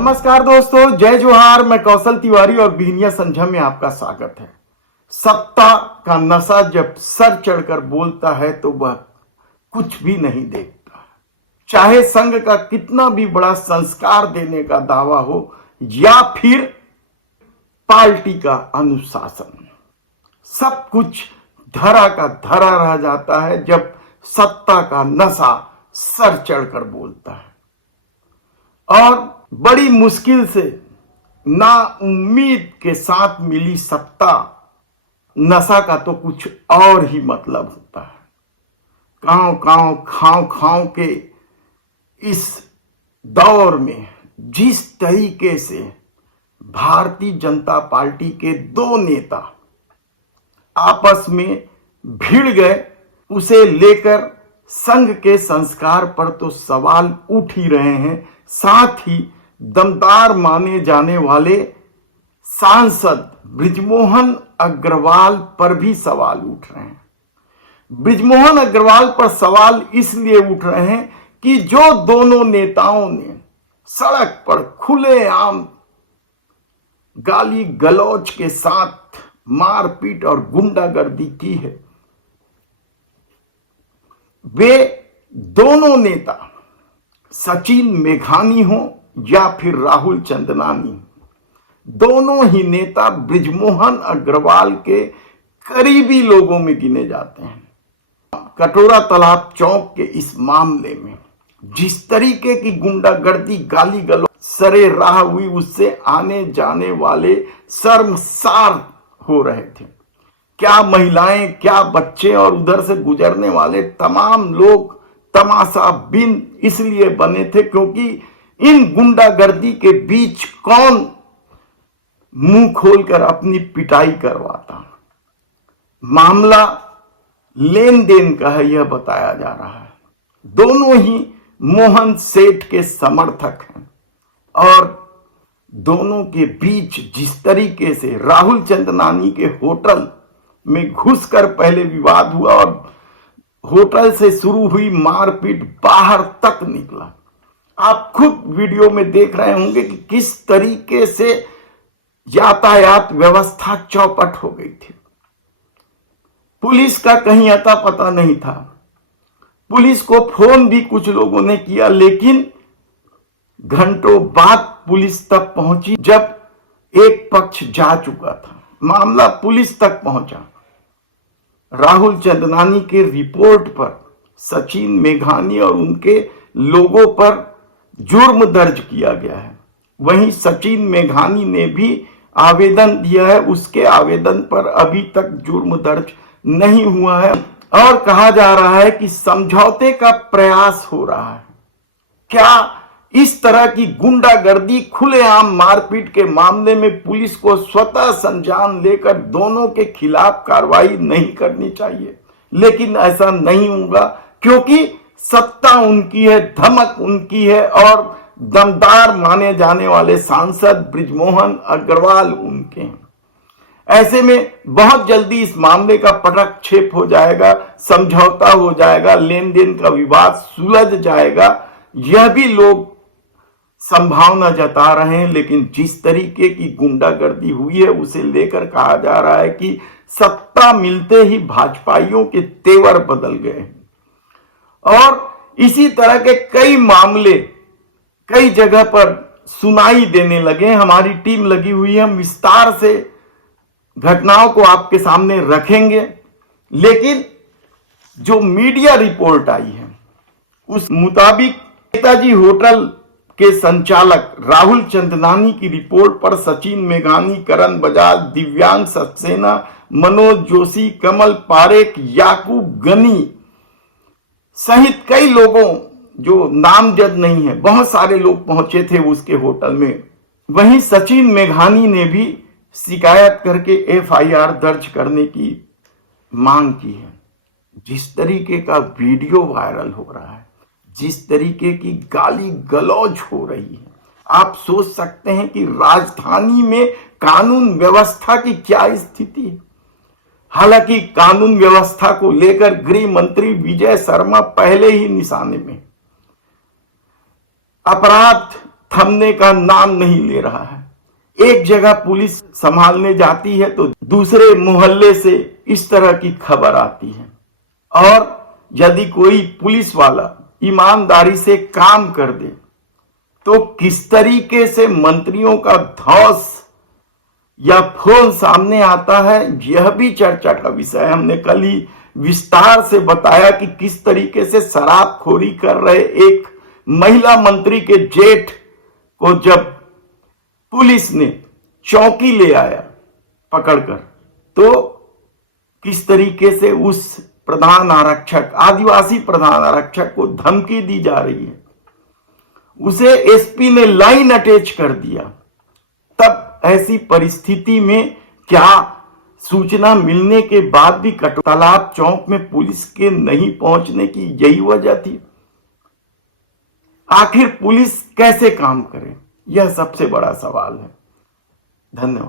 नमस्कार दोस्तों, जय जोहार। मैं कौशल तिवारी और बिहनिया संझा में आपका स्वागत है। सत्ता का नशा जब सर चढ़कर बोलता है तो वह कुछ भी नहीं देखता, चाहे संघ का कितना भी बड़ा संस्कार देने का दावा हो या फिर पार्टी का अनुशासन। सब कुछ धरा का धरा रह जाता है जब सत्ता का नशा सर चढ़कर बोलता है। और बड़ी मुश्किल से ना उम्मीद के साथ मिली सत्ता, नशा का तो कुछ और ही मतलब होता है। कांव कांव खांव खांव के इस दौर में जिस तरीके से भारतीय जनता पार्टी के दो नेता आपस में भिड़ गए, उसे लेकर संघ के संस्कार पर तो सवाल उठ ही रहे हैं। साथ ही दमदार माने जाने वाले सांसद बृजमोहन अग्रवाल पर भी सवाल उठ रहे हैं। बृजमोहन अग्रवाल पर सवाल इसलिए उठ रहे हैं कि जो दोनों नेताओं ने सड़क पर खुलेआम गाली गलौज के साथ मारपीट और गुंडागर्दी की है, वे दोनों नेता सचिन मेघानी हो या फिर राहुल चंदनानी, दोनों ही नेता बृजमोहन अग्रवाल के करीबी लोगों में गिने जाते हैं। कटोरा तालाब चौक के इस मामले में जिस तरीके की गुंडागर्दी गाली गलौज सरे राह हुई, उससे आने जाने वाले शर्मसार हो रहे थे। क्या महिलाएं, क्या बच्चे और उधर से गुजरने वाले तमाम लोग तमाशा बिन इसलिए बने थे क्योंकि इन गुंडागर्दी के बीच कौन मुंह खोलकर अपनी पिटाई करवाता। मामला लेन देन का है, यह बताया जा रहा है। दोनों ही मोहन सेठ के समर्थक हैं और दोनों के बीच जिस तरीके से राहुल चंदनानी के होटल में घुसकर पहले विवाद हुआ और होटल से शुरू हुई मारपीट बाहर तक निकला। आप खुद वीडियो में देख रहे होंगे कि किस तरीके से यातायात व्यवस्था चौपट हो गई थी। पुलिस का कहीं अता पता नहीं था। पुलिस को फोन भी कुछ लोगों ने किया, लेकिन घंटों बाद पुलिस तक पहुंची जब एक पक्ष जा चुका था। मामला पुलिस तक पहुंचा। राहुल चंदनानी के रिपोर्ट पर सचिन मेघानी और उनके लोगों पर जुर्म दर्ज किया गया है। वहीं सचिन मेघानी ने भी आवेदन दिया है, उसके आवेदन पर अभी तक जुर्म दर्ज नहीं हुआ है और कहा जा रहा है कि समझौते का प्रयास हो रहा है। क्या इस तरह की गुंडागर्दी, खुलेआम मारपीट के मामले में पुलिस को स्वतः संज्ञान लेकर दोनों के खिलाफ कार्रवाई नहीं करनी चाहिए? लेकिन ऐसा नहीं होगा क्योंकि सत्ता उनकी है, धमक उनकी है और दमदार माने जाने वाले सांसद बृजमोहन अग्रवाल उनके हैं। ऐसे में बहुत जल्दी इस मामले का पटक्षेप हो जाएगा, समझौता हो जाएगा, लेन देन का विवाद सुलझ जाएगा, यह भी लोग संभावना जता रहे हैं। लेकिन जिस तरीके की गुंडागर्दी हुई है उसे लेकर कहा जा रहा है कि सत्ता मिलते ही भाजपाइयों के तेवर बदल गए हैं और इसी तरह के कई मामले कई जगह पर सुनाई देने लगे। हमारी टीम लगी हुई है, हम विस्तार से घटनाओं को आपके सामने रखेंगे। लेकिन जो मीडिया रिपोर्ट आई है उस मुताबिक नेताजी होटल के संचालक राहुल चंदनानी की रिपोर्ट पर सचिन मेघानी, करण बजाज, दिव्यांग सक्सेना, मनोज जोशी, कमल पारेख, याकूब गनी सहित कई लोगों जो नामजद नहीं है, बहुत सारे लोग पहुंचे थे उसके होटल में। वहीं सचिन मेघानी ने भी शिकायत करके एफआईआर दर्ज करने की मांग की है। जिस तरीके का वीडियो वायरल हो रहा है, जिस तरीके की गाली गलौज हो रही है, आप सोच सकते हैं कि राजधानी में कानून व्यवस्था की क्या स्थिति है। हालांकि कानून व्यवस्था को लेकर गृह मंत्री विजय शर्मा पहले ही निशाने में। अपराध थमने का नाम नहीं ले रहा है। एक जगह पुलिस संभालने जाती है तो दूसरे मोहल्ले से इस तरह की खबर आती है। और यदि कोई पुलिस वाला ईमानदारी से काम कर दे तो किस तरीके से मंत्रियों का धौंस या फोन सामने आता है, यह भी चर्चा का विषय है। हमने कल ही विस्तार से बताया कि किस तरीके से शराबखोरी कर रहे एक महिला मंत्री के जेठ को जब पुलिस ने चौकी ले आया पकड़कर, तो किस तरीके से उस प्रधान आरक्षक, आदिवासी प्रधान आरक्षक को धमकी दी जा रही है। उसे एसपी ने लाइन अटैच कर दिया। तब ऐसी परिस्थिति में क्या सूचना मिलने के बाद भी तालाब चौक में पुलिस के नहीं पहुंचने की यही वजह थी? आखिर पुलिस कैसे काम करे, यह सबसे बड़ा सवाल है। धन्यवाद।